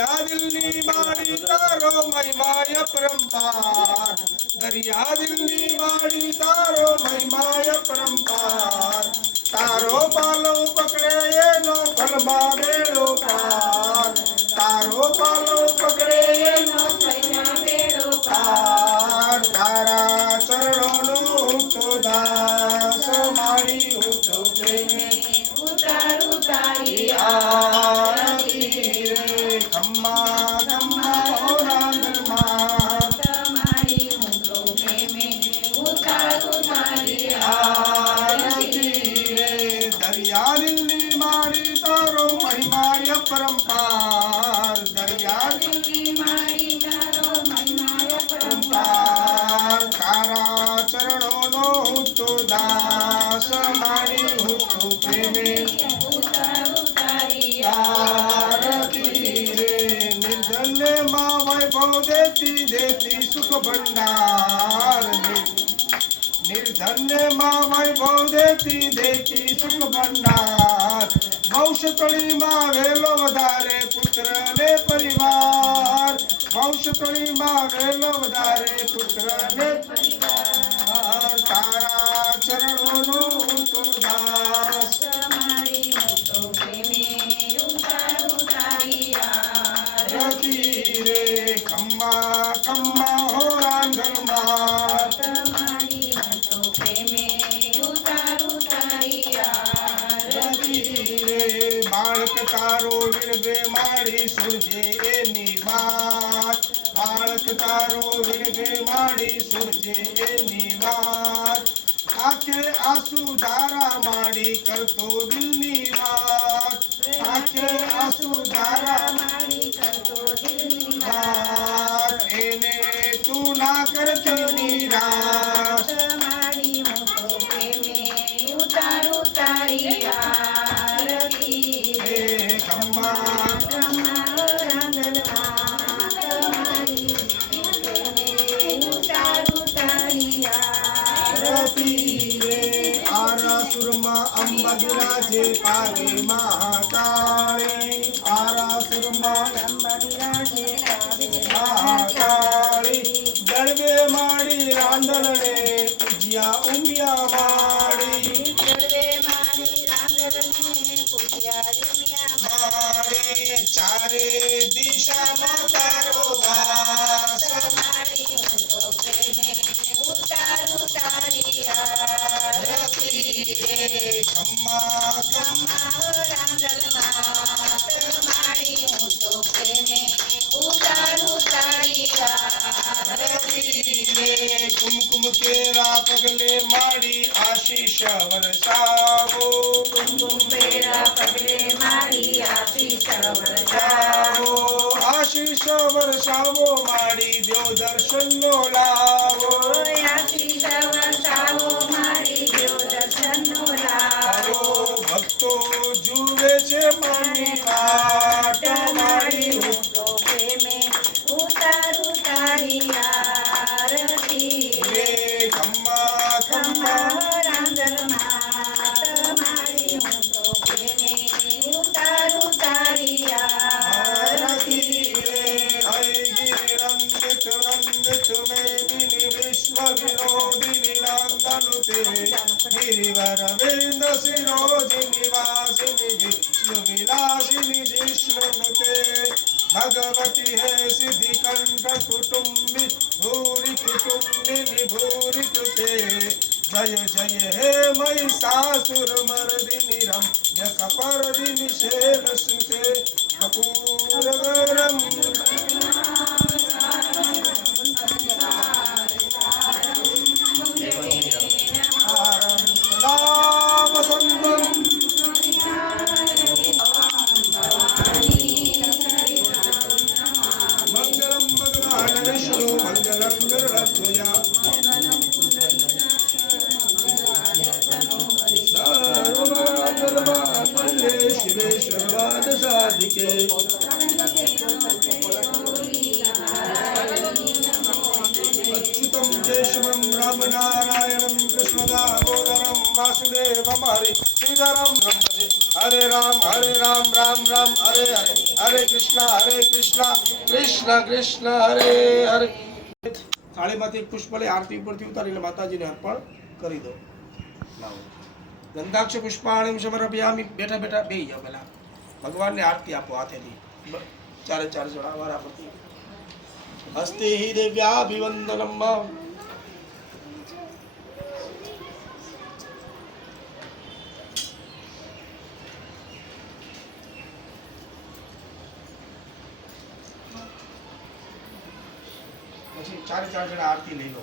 दरिया दिल्ली माड़ी तारो महिमाय परंपार दरिया दिल्ली माड़ी तारो महिमाय परंपार तारो पालो पकड़े ये नो फलमा बेड़ो पार तारो पालो पकड़े ये नो फलमा बेड़ो पार तारा चरणों नो तो दास मारी हो तो प्रेमे उतारू तारी आरती रे खम्मा खम्मा हो रांधमा तुम्हारी हो तो प्रेमे उतारू तारी आरती रे दरिया दिल्ली मारी तारो महिमाय परंपार दरिया दिल्ली मारी तारो महिमाय परंपार तारा चरणों नो तो दास मारी हो तो प्रेमे उतारू तारी आरती रे निर्धन्य माँ वैभव देती देती सुख भंडार निर्धन्य माँ वैभव देती देती सुख भंडार वंशतળી માં વેલો વધારે પુત્ર ને પરિવાર વંશતળી માં વેલો વધારે પુત્ર ને પરિવાર તારા ચરણોનો તો દાસ મારી તો પ્રેમે ઉતારું તારી આરતી રે ખમ્મા ખમ્મા હો રાંધણમાં તમારી તો પ્રેમે ઉતારું તારી આરતી રે બાળક તારો વિરવે માડી સુરજે એની વાત બાળક તારો વિરવે માડી સુરજે એની વાત આંખે આંસુ ધારા માડી કરતો દિલની વાત આંખે આંસુ ધારા માડી કરતો દિલની વાત એને તું ના કરતી નિરાશ મારી હું તો પ્રેમે ઉતારું તારી આરતી રે ખમ્મા ખમ્મા રાંધણમાં તમારી પ્રેમે ઉતારું તારી આરતી રે આરાસુરમાં અંબા બિરાજે પાવે મહાકાળી આરાસુરમાં અંબા બિરાજે પાવે મહાકાળી દળવે માડી રાંધણને પૂજ્યા ઉમિયા માડી દળવે માડી રાંધણને પૂજ્યા ઉમિયા માડી ચારે દિશામાં તારો વાસ માડી હું તો પ્રેમે ઉતારું તારી આરતી રે ખમ્મા ખમ્મા રાંધણમાં તમારી હું તો પ્રેમે ઉતારું તારી આરતી રે કુમકુમ કેરા પગલે માડી આશીષ વરસાવો કુમકુમ કેરા પગલે માડી આશીષ વરસાવો આશીષ વરસાવો માડી દેવ દર્શન નો લાવો આશીષ વરસાવો માડી દેવ દર્શન નો લાવો ભક્તો જુએ છે માની વાટ માડી હું તો પ્રેમે ઉતારું તારી આરતી રે ખમ્મા ખમ્મા રાંધણમાં તમારી હું તો પ્રેમે ઉતારું તારી આરતી રે હૈ ગિરિનંદિત નંદિત મેદિની વિશ્વ વિનોદિની નંદનુતે गिरिवर विंद शिरोजिनी वासिनी विष्णु विलासिनी जिष्णुते भगवती है सिद्धि कंठ कुटुंबी भूरि कुटुंबिनी भूरि कृते जय जय हे महिषासुर मर्दिनी रम्य कपर्दिनी शैलसुते कपूर गरम मंगलम भगवान विष्णु मंगलम गरुड़ध्वजा सर्वमंगलमांगल्ये शिवे सर्वार्थ साधिके अच्युतं केशवं रामनारायणं कृष्णदामोदरं वासुदेवं हरि श्रीधरं ब्रह्म છે. હરે રામ રામ રામ હરે હરે, હરે કૃષ્ણ કૃષ્ણ કૃષ્ણ હરે હરે. થાળીમાંથી એક પુષ્પ લઈ આરતી ઉપરથી ઉતારીને માતાજીને અર્પણ કરી દો. લાવો. ગંધાક્ષ પુષ્પાણિમ સમર્પયામિ. બેઠા બેઠા બેહી જાઓ પહેલા. ભગવાનને આરતી આપો હાથેથી. ચારે ચાર જણા વારાફરતી. હસ્તે હિ દેવ્યાભિવંદનમ. પછી ચારે ચાર જણા આરતી લઈ લો.